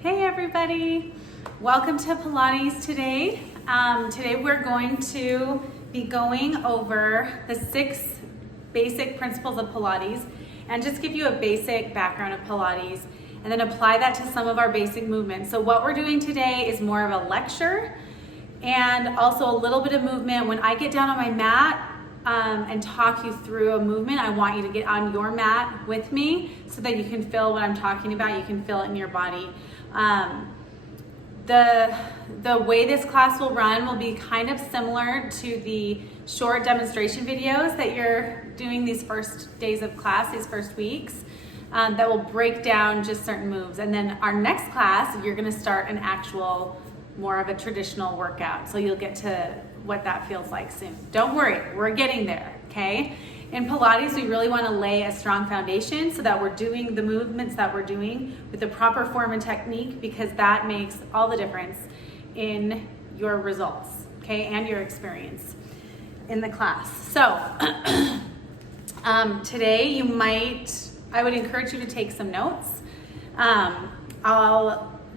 Hey everybody, welcome to Pilates today. Today we're going to be going over the 6 basic principles of Pilates and just give you a basic background of Pilates and then apply that to some of our basic movements. So what we're doing today is more of a lecture and also a little bit of movement. When I get down on my mat and talk you through a movement, I want you to get on your mat with me so that you can feel what I'm talking about. You can feel it in your body. The way this class will run will be kind of similar to the short demonstration videos that you're doing these first days of class, these first weeks, that will break down just certain moves. And then our next class, you're gonna start an actual, more of a traditional workout. So you'll get to what that feels like soon. Don't worry, we're getting there, okay? In Pilates, we really want to lay a strong foundation so that we're doing the movements that we're doing with the proper form and technique, because that makes all the difference in your results, okay, and your experience in the class. So today I would encourage you to take some notes.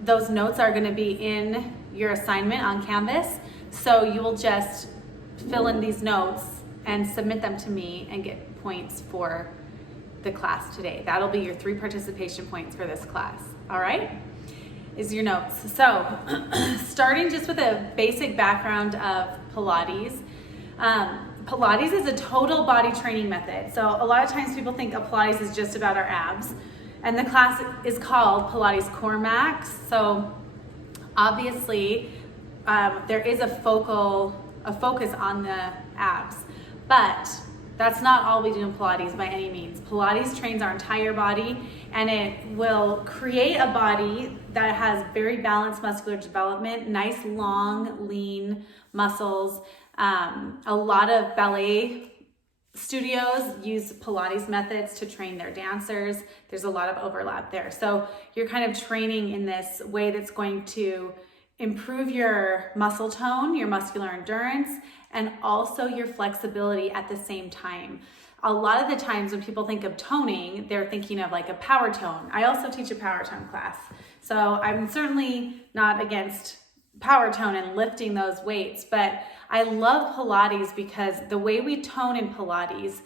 Those notes are going to be in your assignment on Canvas, so you will just fill in these notes and submit them to me and get points for the class today. That'll be your 3 participation points for this class. All right, is your notes. So starting just with a basic background of Pilates. Pilates is a total body training method. So a lot of times people think Pilates is just about our abs, and the class is called Pilates Core Max. So obviously there is a focus on the abs. But that's not all we do in Pilates by any means. Pilates trains our entire body, and it will create a body that has very balanced muscular development, nice, long, lean muscles. A lot of ballet studios use Pilates methods to train their dancers. There's a lot of overlap there. So you're kind of training in this way that's going to improve your muscle tone, your muscular endurance, and also your flexibility at the same time. A lot of the times when people think of toning, they're thinking of like a power tone. I also teach a power tone class. So I'm certainly not against power tone and lifting those weights, but I love Pilates because the way we tone in Pilates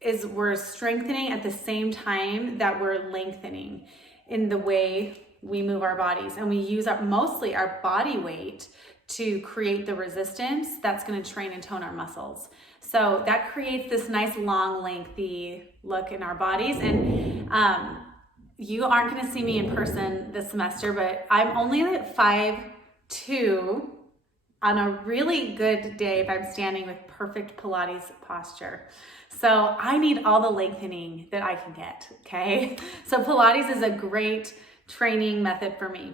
is we're strengthening at the same time that we're lengthening in the way we move our bodies, and we use mostly our body weight to create the resistance that's going to train and tone our muscles. So that creates this nice long lengthy look in our bodies. And you aren't going to see me in person this semester, but I'm only at 5'2" on a really good day if I'm standing with perfect Pilates posture. So I need all the lengthening that I can get, okay? So Pilates is a great training method for me.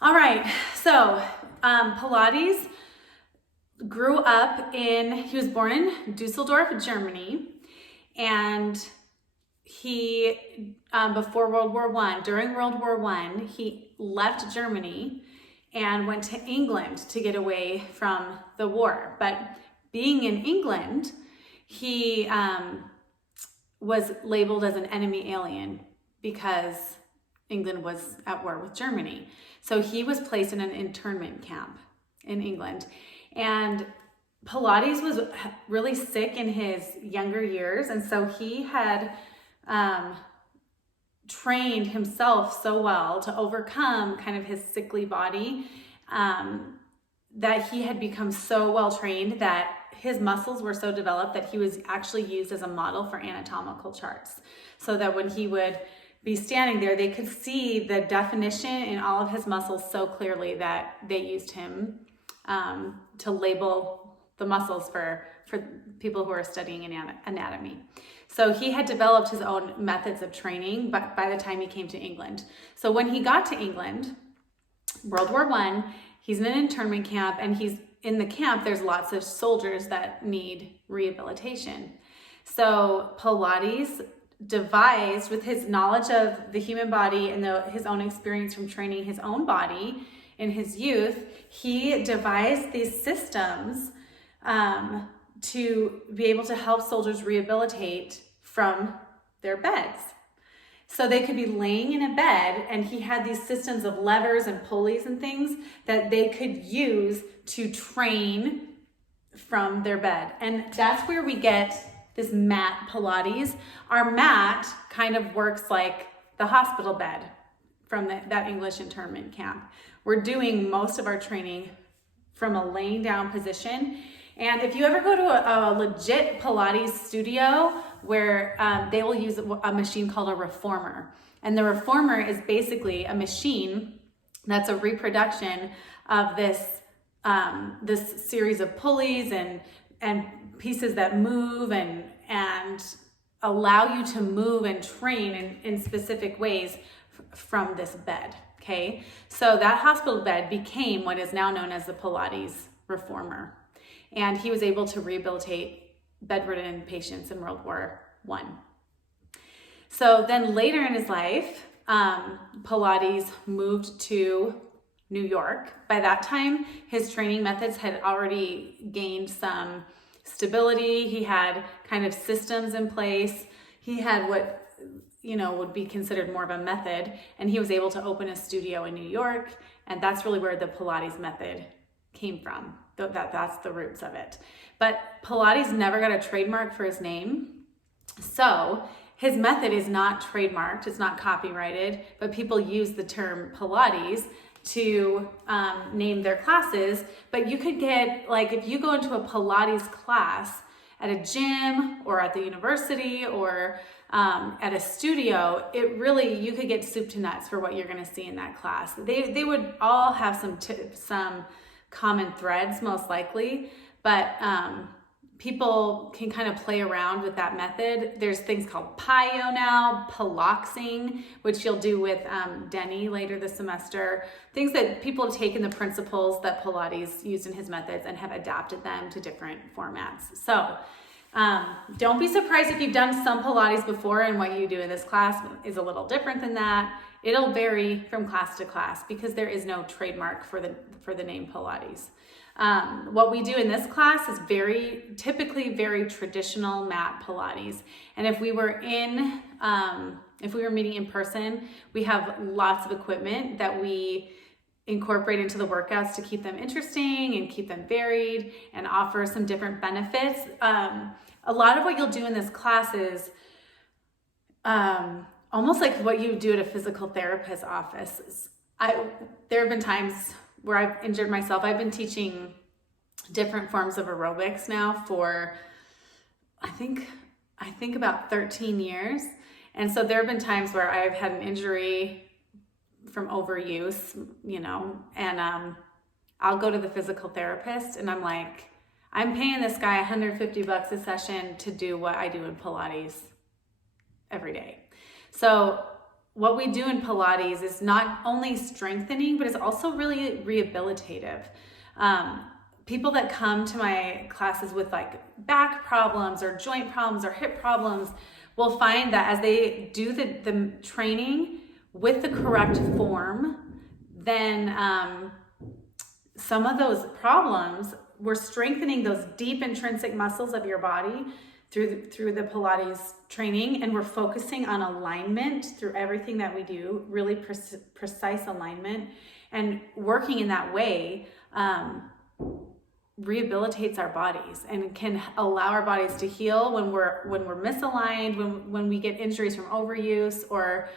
All right, so Pilates grew up he was born in Dusseldorf, Germany, and he, before World War I, during World War I, he left Germany and went to England to get away from the war. But being in England, he was labeled as an enemy alien because England was at war with Germany. So he was placed in an internment camp in England. And Pilates was really sick in his younger years. And so he had trained himself so well to overcome kind of his sickly body that he had become so well trained that his muscles were so developed that he was actually used as a model for anatomical charts. So that when he would be standing there, they could see the definition in all of his muscles so clearly that they used him to label the muscles for people who are studying anatomy. So he had developed his own methods of training by the time he came to England. So when he got to England, World War I, he's in an internment camp, and he's in the camp, there's lots of soldiers that need rehabilitation. So Pilates devised, with his knowledge of the human body and his own experience from training his own body in his youth, he devised these systems to be able to help soldiers rehabilitate from their beds. So they could be laying in a bed, and he had these systems of levers and pulleys and things that they could use to train from their bed. And that's where we get this mat Pilates. Our mat kind of works like the hospital bed from that English internment camp. We're doing most of our training from a laying down position. And if you ever go to a legit Pilates studio where they will use a machine called a reformer. And the reformer is basically a machine that's a reproduction of this series of pulleys and pieces that move and allow you to move and train in specific ways from this bed, okay? So that hospital bed became what is now known as the Pilates reformer. And he was able to rehabilitate bedridden patients in World War I. So then later in his life, Pilates moved to New York. By that time, his training methods had already gained some stability. He had kind of systems in place. He had what would be considered more of a method, and he was able to open a studio in New York, and that's really where the Pilates method came from. That's the roots of it. But Pilates never got a trademark for his name, so his method is not trademarked, it's not copyrighted, but people use the term Pilates to name their classes. But you could get, like, if you go into a Pilates class at a gym or at the university or at a studio, you could get soup to nuts for what you're going to see in that class. They would all have some common threads, most likely, but people can kind of play around with that method. There's things called PIO now, Piloxing, which you'll do with Denny later this semester. Things that people have taken the principles that Pilates used in his methods and have adapted them to different formats. So don't be surprised if you've done some Pilates before and what you do in this class is a little different than that. It'll vary from class to class because there is no trademark for the name Pilates. What we do in this class is typically very traditional mat Pilates. And if we were meeting in person, we have lots of equipment that we incorporate into the workouts to keep them interesting and keep them varied and offer some different benefits. A lot of what you'll do in this class is almost like what you do at a physical therapist's office. There have been times where I've injured myself. I've been teaching different forms of aerobics now for, I think about 13 years. And so there have been times where I've had an injury from overuse, and I'll go to the physical therapist and I'm like, I'm paying this guy $150 a session to do what I do in Pilates every day. So what we do in Pilates is not only strengthening, but it's also really rehabilitative. People that come to my classes with like back problems or joint problems or hip problems will find that as they do the training with the correct form, then some of those problems, we're strengthening those deep intrinsic muscles of your body through the Pilates training, and we're focusing on alignment through everything that we do, really precise alignment, and working in that way rehabilitates our bodies and can allow our bodies to heal when we're misaligned, when we get injuries from overuse or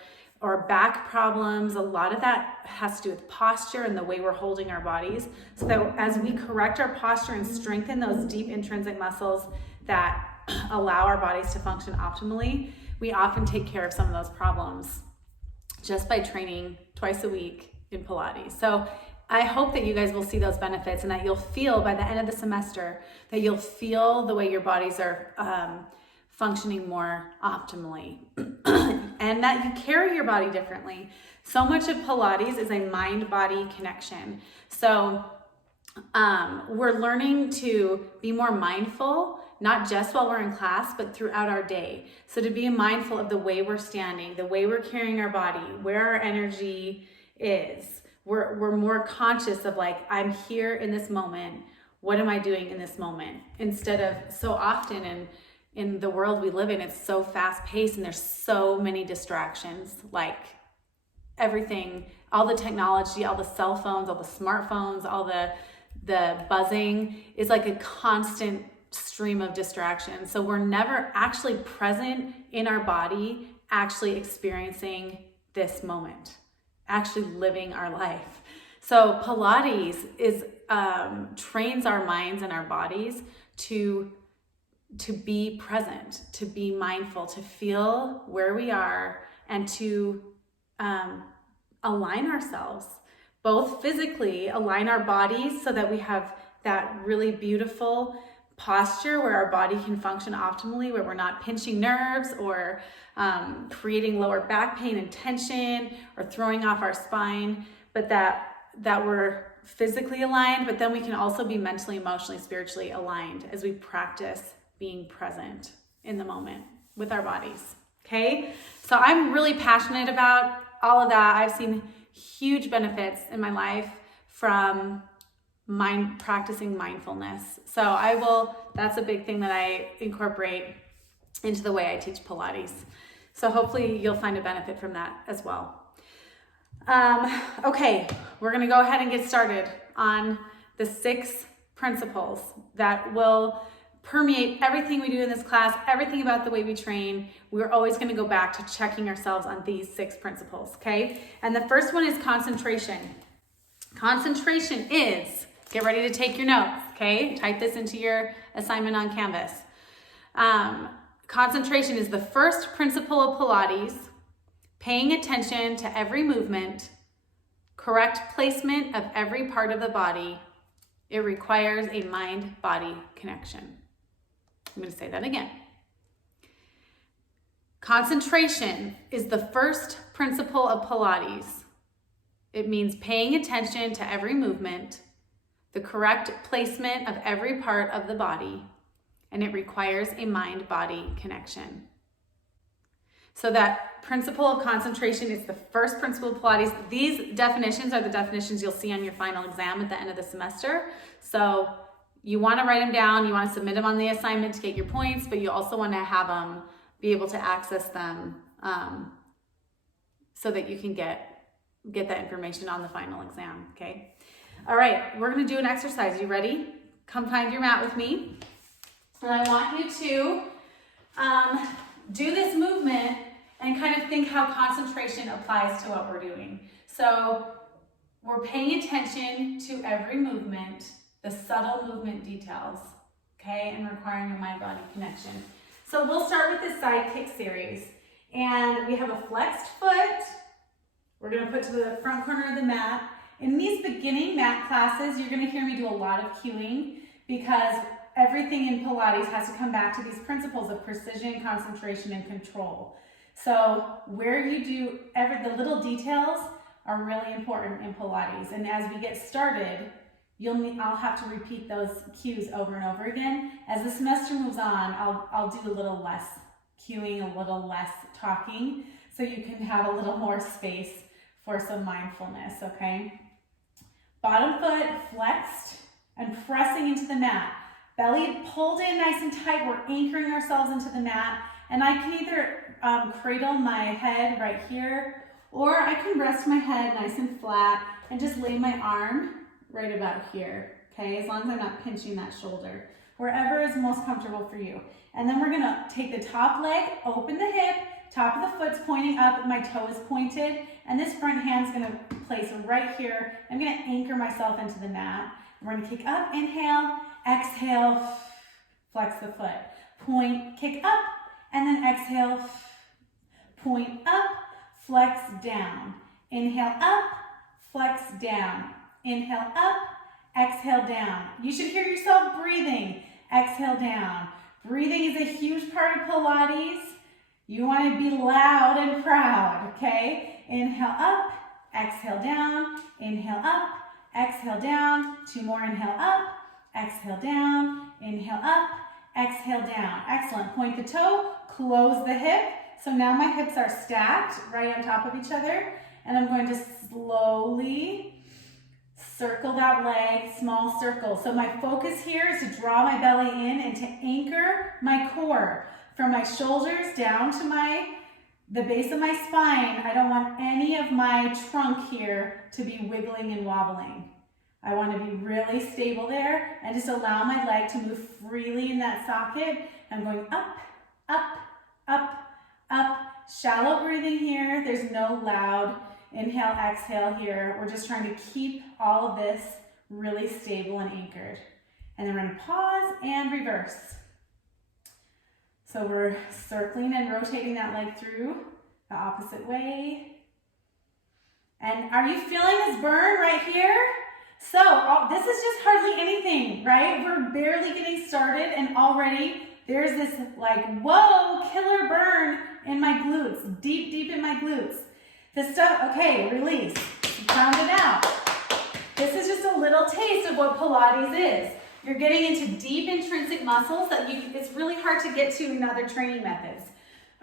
back problems. A lot of that has to do with posture and the way we're holding our bodies, so that as we correct our posture and strengthen those deep intrinsic muscles that allow our bodies to function optimally, we often take care of some of those problems just by training twice a week in Pilates. So I hope that you guys will see those benefits and that you'll feel by the end of the semester that you'll feel the way your bodies are functioning more optimally and that you carry your body differently. So much of Pilates is a mind-body connection. So we're learning to be more mindful, not just while we're in class, but throughout our day. So to be mindful of the way we're standing, the way we're carrying our body, where our energy is. We're more conscious of like, I'm here in this moment. What am I doing in this moment? Instead of so often, and in the world we live in, it's so fast paced and there's so many distractions, like everything, all the technology, all the cell phones, all the smartphones, all the buzzing is like a constant stream of distractions. So we're never actually present in our body, actually experiencing this moment, actually living our life. So Pilates is trains our minds and our bodies to be present, to be mindful, to feel where we are, and to align ourselves, both physically, align our bodies so that we have that really beautiful posture where our body can function optimally, where we're not pinching nerves or creating lower back pain and tension or throwing off our spine, but that we're physically aligned, but then we can also be mentally, emotionally, spiritually aligned as we practice being present in the moment with our bodies. Okay, so I'm really passionate about all of that. I've seen huge benefits in my life from practicing mindfulness. So that's a big thing that I incorporate into the way I teach Pilates. So hopefully you'll find a benefit from that as well. Okay, we're gonna go ahead and get started on the 6 principles that will permeate everything we do in this class, everything about the way we train. We're always going to go back to checking ourselves on these 6 principles, okay? And the first one is concentration. Concentration is, get ready to take your notes, okay? Type this into your assignment on Canvas. Concentration is the first principle of Pilates, paying attention to every movement, correct placement of every part of the body. It requires a mind-body connection. I'm going to say that again. Concentration is the first principle of Pilates. It means paying attention to every movement, the correct placement of every part of the body, and it requires a mind-body connection. So that principle of concentration is the first principle of Pilates. These definitions are the definitions you'll see on your final exam at the end of the semester. So you want to write them down, you want to submit them on the assignment to get your points, but you also want to have them, be able to access them so that you can get that information on the final exam, okay? All right, we're going to do an exercise. You ready? Come find your mat with me. And I want you to do this movement and kind of think how concentration applies to what we're doing. So we're paying attention to every movement, the subtle movement details, okay, and requiring a mind-body connection. So we'll start with this side kick series. And we have a flexed foot. We're gonna put to the front corner of the mat. In these beginning mat classes, you're gonna hear me do a lot of cueing because everything in Pilates has to come back to these principles of precision, concentration, and control. So where you do the little details are really important in Pilates. And as we get started, I'll have to repeat those cues over and over again. As the semester moves on, I'll do a little less cueing, a little less talking, so you can have a little more space for some mindfulness, okay? Bottom foot flexed and pressing into the mat. Belly pulled in nice and tight. We're anchoring ourselves into the mat. And I can either cradle my head right here, or I can rest my head nice and flat and just lay my arm right about here, okay? As long as I'm not pinching that shoulder. Wherever is most comfortable for you. And then we're gonna take the top leg, open the hip, top of the foot's pointing up, my toe is pointed, and this front hand's gonna place right here. I'm gonna anchor myself into the mat. We're gonna kick up, inhale, exhale, flex the foot. Point, kick up, and then exhale, point up, flex down. Inhale up, flex down. Inhale up, exhale down. You should hear yourself breathing. Exhale down. Breathing is a huge part of Pilates. You want to be loud and proud, okay? Inhale up, exhale down. Inhale up, exhale down. 2 more, inhale up, exhale down. Inhale up, exhale down. Excellent. Point the toe, close the hip. So now my hips are stacked right on top of each other, and I'm going to slowly circle that leg, small circle. So my focus here is to draw my belly in and to anchor my core from my shoulders down to the base of my spine. I don't want any of my trunk here to be wiggling and wobbling. I want to be really stable there and just allow my leg to move freely in that socket. I'm going up, up, up, up. Shallow breathing here. There's no loud inhale, exhale here. We're just trying to keep all of this really stable and anchored. And then we're going to pause and reverse. So we're circling and rotating that leg through the opposite way. And are you feeling this burn right here? So this is just hardly anything, right? We're barely getting started and already there's this like, whoa, killer burn in my glutes, deep, deep in my glutes. This stuff, okay, release, round it out. This is just a little taste of what Pilates is. You're getting into deep intrinsic muscles that it's really hard to get to in other training methods.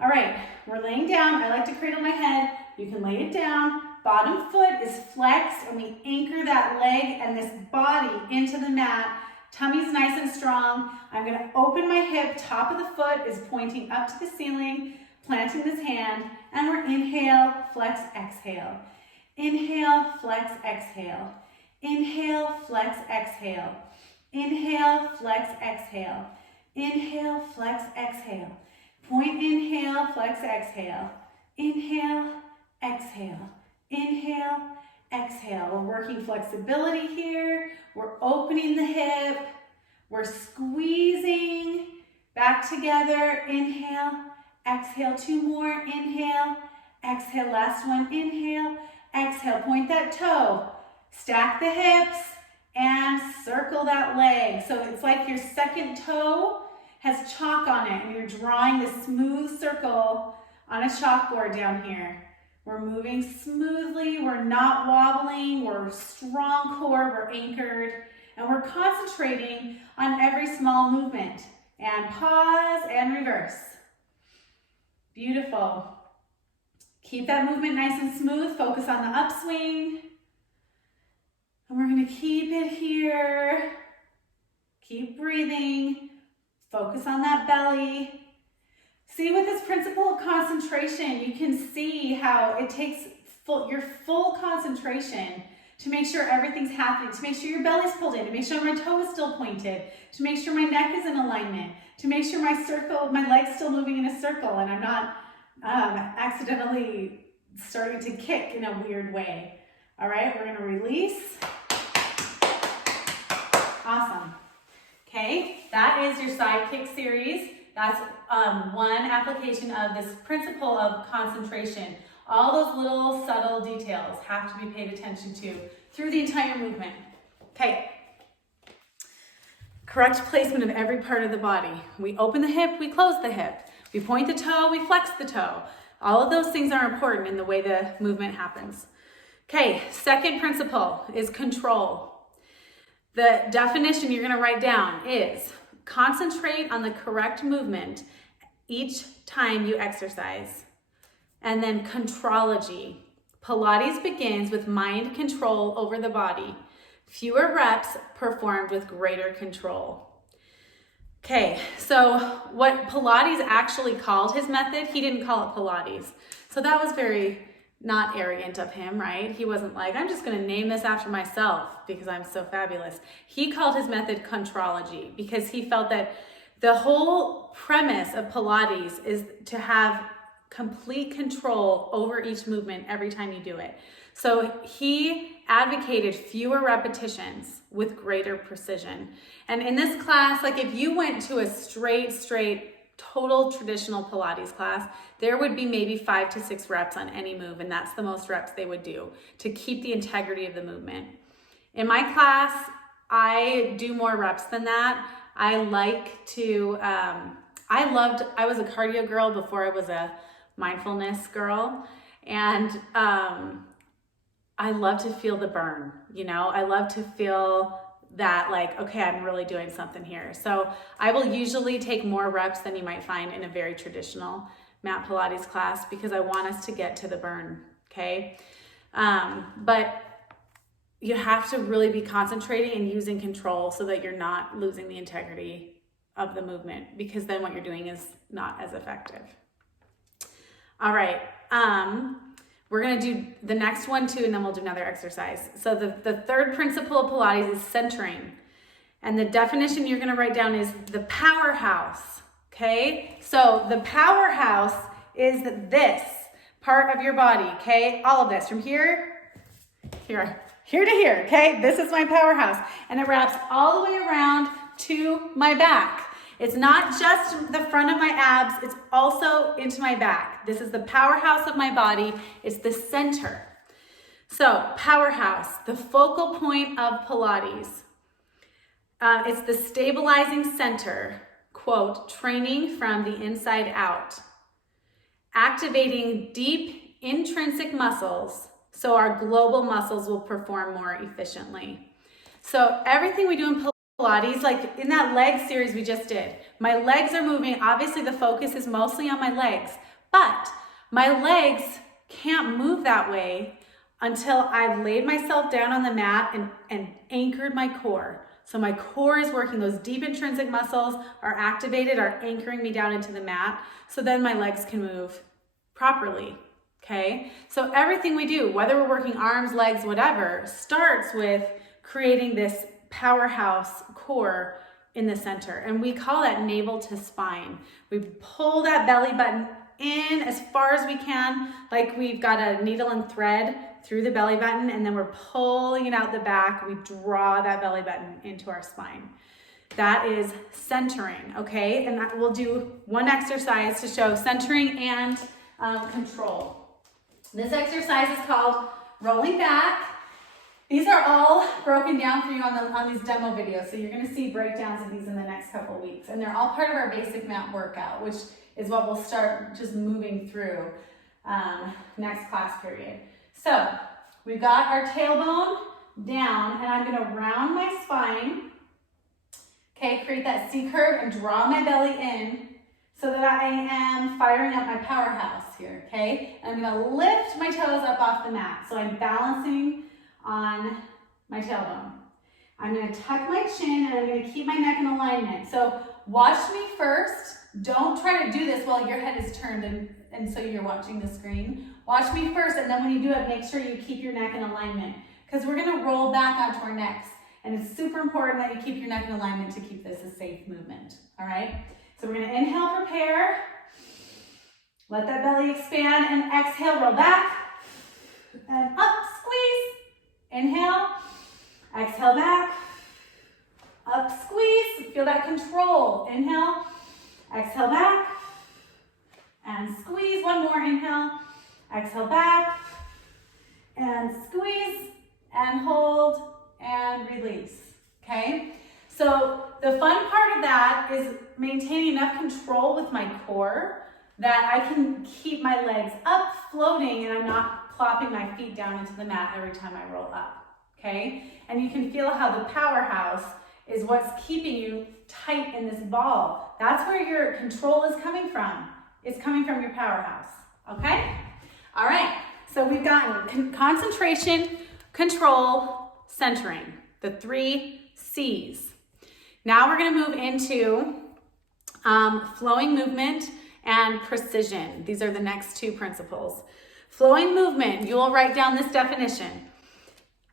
All right, we're laying down. I like to cradle my head. You can lay it down. Bottom foot is flexed and we anchor that leg and this body into the mat. Tummy's nice and strong. I'm gonna open my hip. Top of the foot is pointing up to the ceiling, planting this hand, and we're inhale, flex, exhale. Inhale, flex, exhale. Inhale, flex, exhale. Inhale, flex, exhale. Inhale, flex, exhale. Point, inhale, flex, exhale. Inhale, exhale. Inhale, exhale. We're working flexibility here. We're opening the hip. We're squeezing back together. Inhale, exhale. Two more. Inhale, exhale. Last one. Inhale, exhale. Point that toe. Stack the hips and circle that leg. So it's like your second toe has chalk on it and you're drawing this smooth circle on a chalkboard down here. We're moving smoothly, we're not wobbling, we're strong core, we're anchored, and we're concentrating on every small movement. And pause and reverse. Beautiful. Keep that movement nice and smooth, focus on the upswing. And we're gonna keep it here. Keep breathing, focus on that belly. See, with this principle of concentration, you can see how it takes your full concentration to make sure everything's happening, to make sure your belly's pulled in, to make sure my toe is still pointed, to make sure my neck is in alignment, to make sure my leg's still moving in a circle and I'm not accidentally starting to kick in a weird way. All right, we're gonna release. Awesome. Okay, that is your side kick series. That's one application of this principle of concentration. All those little subtle details have to be paid attention to through the entire movement. Okay. Correct placement of every part of the body. We open the hip, we close the hip. We point the toe, we flex the toe. All of those things are important in the way the movement happens. Okay, second principle is control. The definition you're gonna write down is concentrate on the correct movement each time you exercise. And then contrology. Pilates begins with mind control over the body. Fewer reps performed with greater control. Okay, so what Pilates actually called his method, he didn't call it Pilates. So that was very not arrogant of him, right? He wasn't like, I'm just gonna name this after myself because I'm so fabulous. He called his method contrology because he felt that the whole premise of Pilates is to have complete control over each movement every time you do it. So he advocated fewer repetitions with greater precision. And in this class, like if you went to a straight, total traditional Pilates class, there would be maybe 5 to 6 reps on any move, and that's the most reps they would do to keep the integrity of the movement. In my class, I do more reps than that. I like to, I was a cardio girl before I was a mindfulness girl, and I love to feel the burn, you know? I love to feel that like, okay, I'm really doing something here. So I will usually take more reps than you might find in a very traditional mat Pilates class because I want us to get to the burn, okay? But you have to really be concentrating and using control so that you're not losing the integrity of the movement, because then what you're doing is not as effective. All right, we're gonna do the next one too, and then we'll do another exercise. So the third principle of Pilates is centering. And the definition you're gonna write down is the powerhouse, okay? So the powerhouse is this part of your body, okay? All of this, from here to here, okay? This is my powerhouse. And it wraps all the way around to my back. It's not just the front of my abs, it's also into my back. This is the powerhouse of my body. It's the center. So powerhouse, the focal point of Pilates. It's the stabilizing center, quote, training from the inside out, activating deep intrinsic muscles so our global muscles will perform more efficiently. So everything we do in Pilates, like in that leg series we just did, my legs are moving. Obviously the focus is mostly on my legs, but my legs can't move that way until I've laid myself down on the mat and anchored my core. So my core is working, those deep intrinsic muscles are activated, are anchoring me down into the mat, so then my legs can move properly, okay? So everything we do, whether we're working arms, legs, whatever, starts with creating this powerhouse core in the center. And we call that navel to spine. We pull that belly button in as far as we can, like we've got a needle and thread through the belly button, and then we're pulling it out the back. We draw that belly button into our spine. That is centering, okay? And we'll do one exercise to show centering and control. This exercise is called rolling back. These are all broken down for you on these demo videos, so you're gonna see breakdowns of these in the next couple weeks. And they're all part of our basic mat workout, which is what we'll start just moving through next class period. So we've got our tailbone down, and I'm gonna round my spine, okay, create that C curve and draw my belly in so that I am firing up my powerhouse here, okay? And I'm gonna lift my toes up off the mat, so I'm balancing on my tailbone. I'm gonna tuck my chin, and I'm gonna keep my neck in alignment. So watch me first. Don't try to do this while your head is turned and so you're watching the screen. Watch me first, and then when you do it, make sure you keep your neck in alignment, because we're gonna roll back onto our necks, and it's super important that you keep your neck in alignment to keep this a safe movement, all right? So we're gonna inhale, prepare, let that belly expand, and exhale, roll back, and up, squeeze, inhale, exhale back, up, squeeze, feel that control, inhale, exhale back, and squeeze, one more, inhale, exhale back, and squeeze, and hold, and release, okay? So the fun part of that is maintaining enough control with my core that I can keep my legs up, floating, and I'm not plopping my feet down into the mat every time I roll up, okay? And you can feel how the powerhouse is what's keeping you tight in this ball. That's where your control is coming from. It's coming from your powerhouse, okay? All right, so we've gotten concentration, control, centering, the 3 C's. Now we're gonna move into flowing movement and precision. These are the next 2 principles. Flowing movement, you will write down this definition.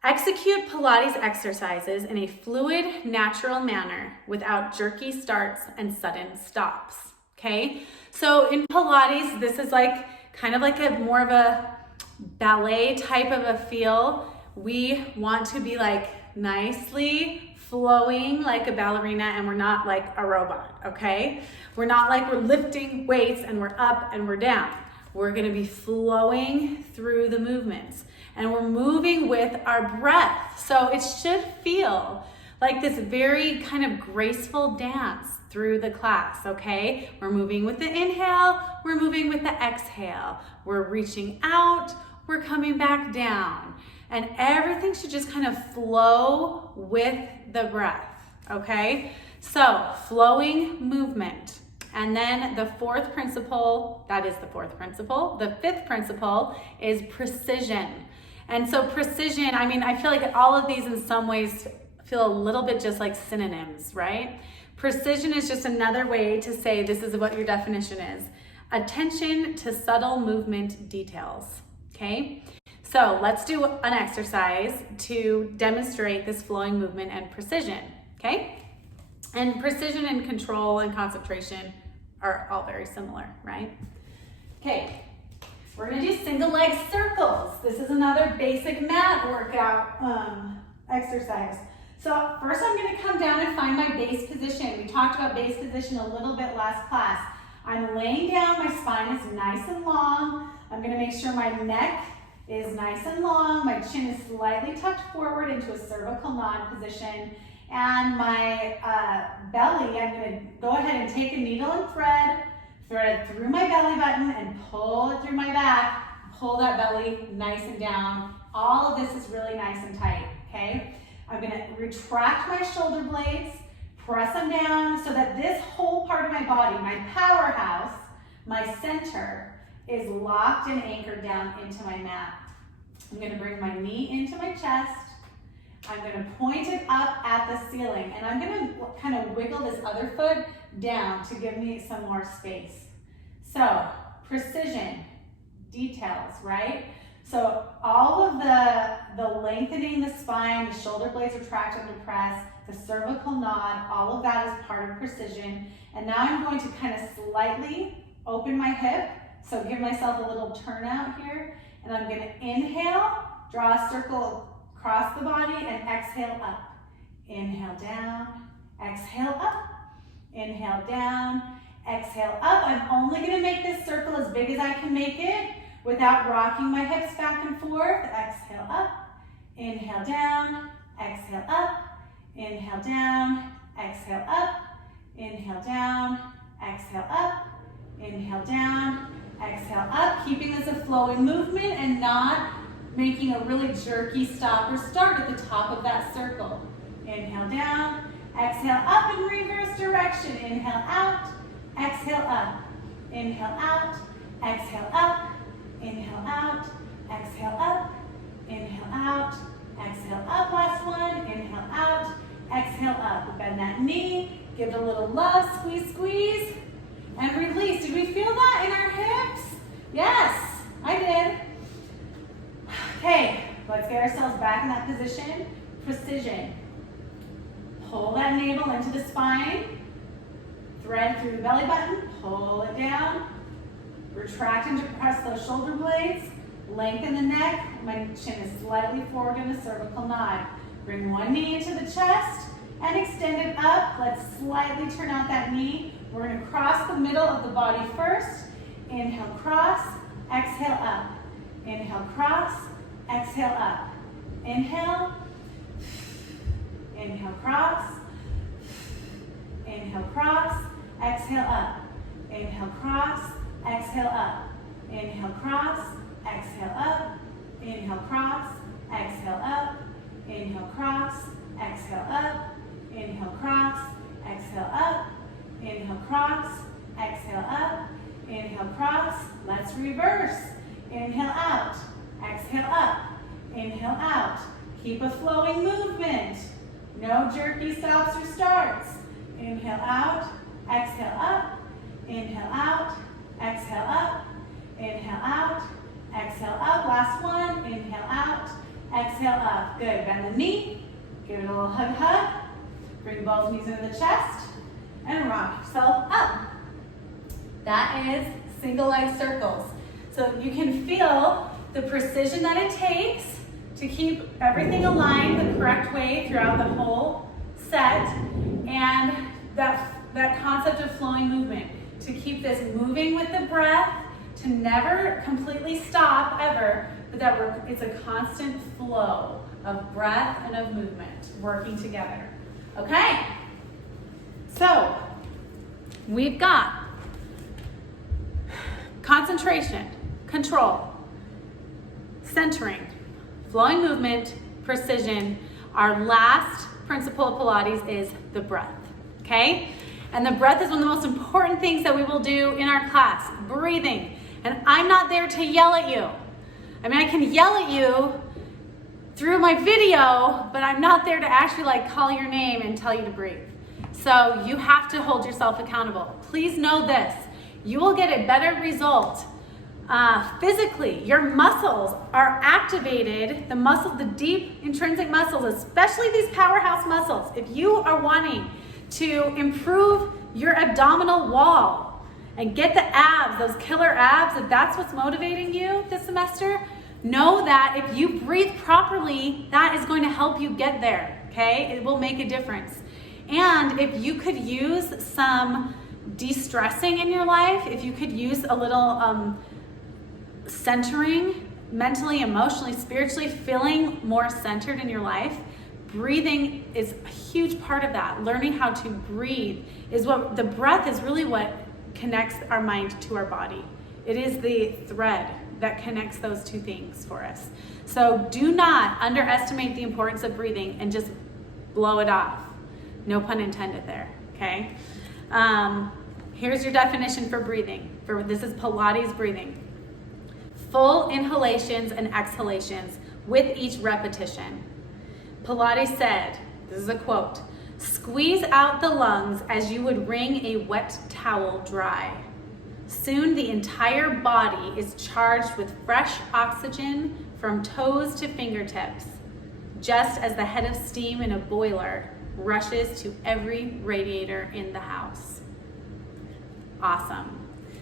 Execute Pilates exercises in a fluid, natural manner without jerky starts and sudden stops, okay? So in Pilates, this is like kind of like a more of a ballet type of a feel. We want to be like nicely flowing like a ballerina, and we're not like a robot, okay? We're not like we're lifting weights and we're up and we're down. We're gonna be flowing through the movements, and we're moving with our breath. So it should feel like this very kind of graceful dance through the class, okay? We're moving with the inhale, we're moving with the exhale. We're reaching out, we're coming back down. And everything should just kind of flow with the breath, okay? So flowing movement. And then the 4th principle, that is the 4th principle. The 5th principle is precision. And so precision, I mean, I feel like all of these in some ways feel a little bit just like synonyms, right? Precision is just another way to say this is what your definition is. Attention to subtle movement details, okay? So let's do an exercise to demonstrate this flowing movement and precision, okay? And precision and control and concentration are all very similar, right? Okay, we're gonna do single leg circles. This is another basic mat workout exercise. So first I'm gonna come down and find my base position. We talked about base position a little bit last class. I'm laying down, my spine is nice and long. I'm gonna make sure my neck is nice and long. My chin is slightly tucked forward into a cervical nod position. And my belly, I'm gonna go ahead and take a needle and thread it through my belly button and pull it through my back. Pull that belly nice and down. All of this is really nice and tight, okay? I'm gonna retract my shoulder blades, press them down so that this whole part of my body, my powerhouse, my center, is locked and anchored down into my mat. I'm gonna bring my knee into my chest. I'm gonna point it up at the ceiling, and I'm gonna kind of wiggle this other foot down to give me some more space. So, precision, details, right? So all of the lengthening the spine, the shoulder blades retract under press, the cervical nod, all of that is part of precision. And now I'm going to kind of slightly open my hip, so give myself a little turnout here, and I'm gonna inhale, draw a circle across the body, and exhale up. Inhale down, exhale up, inhale down, exhale up. I'm only gonna make this circle as big as I can make it without rocking my hips back and forth. Exhale up, inhale down, exhale up, inhale down, exhale up, inhale down, exhale up, inhale down, exhale up. Keeping this a flowing movement and not making a really jerky stop or start at the top of that circle. Inhale down, exhale up in reverse direction. Inhale out, exhale up, inhale out, exhale up, inhale out, exhale up, inhale out, exhale up. Last one, inhale out, exhale up. Bend that knee, give it a little love, squeeze, squeeze, and release. Did we feel that in our hips? Yes, I did. Okay, let's get ourselves back in that position. Precision. Pull that navel into the spine, thread through the belly button, pull it down, retract and press those shoulder blades, lengthen the neck, my chin is slightly forward in a cervical nod. Bring one knee into the chest and extend it up. Let's slightly turn out that knee. We're gonna cross the middle of the body first. Inhale, cross, exhale up. Inhale, cross, exhale up. Inhale, inhale, cross, inhale, cross, exhale up. Inhale, cross, exhale up. Inhale, cross, exhale up. Inhale, cross, exhale up. Inhale, cross, exhale up. Inhale, cross, exhale up. Inhale, cross, exhale up. Inhale, cross. Let's reverse. Inhale out, exhale up. Inhale out. Keep a flowing movement. No jerky stops or starts. Inhale out, exhale up. Inhale out, exhale up. Inhale out, exhale up. Last one. Inhale out, exhale up. Good. Bend the knee. Give it a little hug, hug. Bring both knees into the chest and rock yourself up. That is single leg circles. So you can feel the precision that it takes to keep everything aligned the correct way throughout the whole set, and that concept of flowing movement, to keep this moving with the breath, to never completely stop ever, but that it's a constant flow of breath and of movement working together. Okay, so we've got concentration, control, centering, flowing movement, precision. Our last principle of Pilates is the breath, okay? And the breath is one of the most important things that we will do in our class, breathing. And I'm not there to yell at you. I mean, I can yell at you through my video, but I'm not there to actually like call your name and tell you to breathe. So you have to hold yourself accountable. Please know this, you will get a better result physically. Your muscles are activated, the deep intrinsic muscles, especially these powerhouse muscles. If you are wanting to improve your abdominal wall and get the abs, those killer abs, if that's what's motivating you this semester, know that if you breathe properly, that is going to help you get there, okay? It will make a difference. And if you could use some de-stressing in your life, if you could use a little centering, mentally, emotionally, spiritually, feeling more centered in your life, breathing is a huge part of that. Learning how to breathe is what, the breath is really what connects our mind to our body. It is the thread that connects those two things for us. So do not underestimate the importance of breathing and just blow it off. No pun intended there, okay? Here's your definition for breathing. This is Pilates breathing. Full inhalations and exhalations with each repetition. Pilates said, this is a quote, "Squeeze out the lungs as you would wring a wet towel dry. Soon the entire body is charged with fresh oxygen from toes to fingertips, just as the head of steam in a boiler rushes to every radiator in the house." Awesome.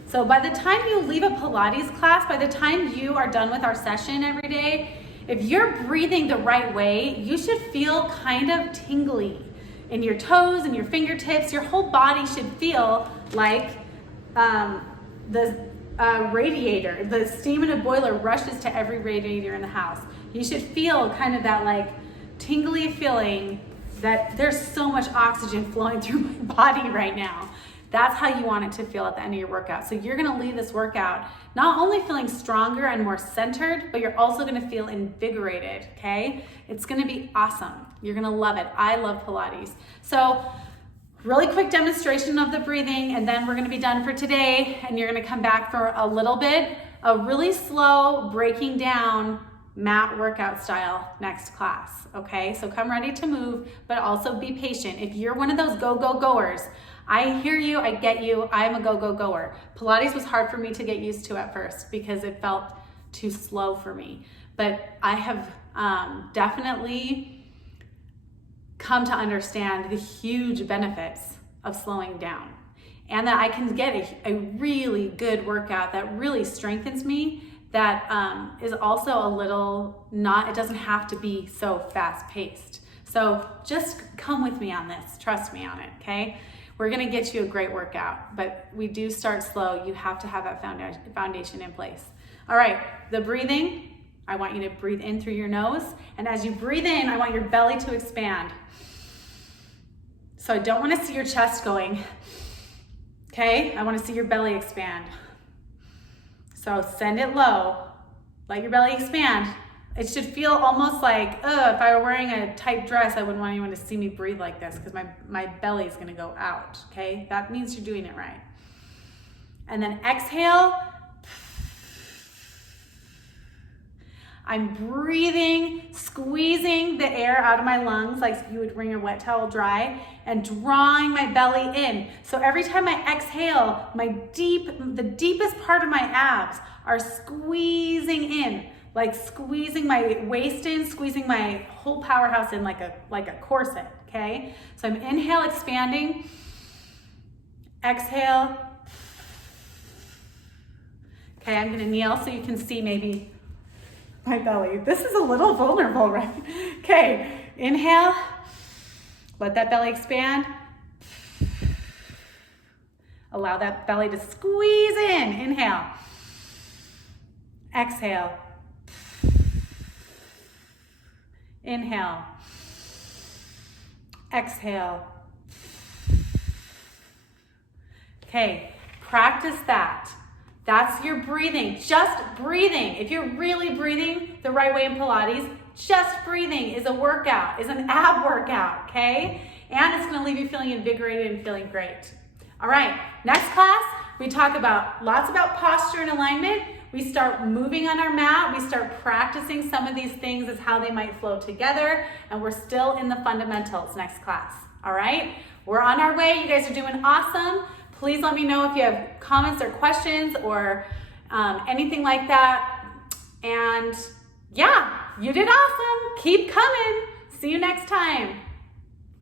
So by the time you leave a Pilates class, by the time you are done with our session every day, if you're breathing the right way, you should feel kind of tingly in your toes and your fingertips. Your whole body should feel like the radiator, the steam in a boiler rushes to every radiator in the house. You should feel kind of that like tingly feeling that there's so much oxygen flowing through my body right now. That's how you want it to feel at the end of your workout. So you're gonna leave this workout not only feeling stronger and more centered, but you're also gonna feel invigorated, okay? It's gonna be awesome. You're gonna love it. I love Pilates. So really quick demonstration of the breathing, and then we're gonna be done for today, and you're gonna come back for a little bit, a really slow breaking down mat workout style next class, okay? So come ready to move, but also be patient. If you're one of those go-go-goers, I hear you, I get you, I'm a go-go-goer. Pilates was hard for me to get used to at first because it felt too slow for me. But I have definitely come to understand the huge benefits of slowing down, and that I can get a really good workout that really strengthens me, that is also a little it doesn't have to be so fast-paced. So just come with me on this, trust me on it, okay? We're gonna get you a great workout, but we do start slow. You have to have that foundation in place. All right, the breathing, I want you to breathe in through your nose, and as you breathe in, I want your belly to expand. So I don't wanna see your chest going, okay? I wanna see your belly expand. So send it low, let your belly expand. It should feel almost like, if I were wearing a tight dress, I wouldn't want anyone to see me breathe like this because my belly is gonna go out, okay? That means you're doing it right. And then exhale. I'm breathing, squeezing the air out of my lungs like you would wring a wet towel dry, and drawing my belly in. So every time I exhale, the deepest part of my abs are squeezing in, like squeezing my waist in, squeezing my whole powerhouse in like a corset, okay? So I'm inhale, expanding, exhale. Okay, I'm gonna kneel so you can see maybe my belly. This is a little vulnerable, right? Okay, inhale, let that belly expand. Allow that belly to squeeze in, inhale. Exhale. Inhale. Exhale. Okay, practice that. That's your breathing, just breathing. If you're really breathing the right way in Pilates, just breathing is a workout, is an ab workout, okay? And it's gonna leave you feeling invigorated and feeling great. All right, next class, we talk lots about posture and alignment. we start moving on our mat, we start practicing some of these things as how they might flow together, and we're still in the fundamentals next class, all right? We're on our way. You guys are doing awesome. Please let me know if you have comments or questions or anything like that. And yeah, you did awesome. Keep coming. See you next time.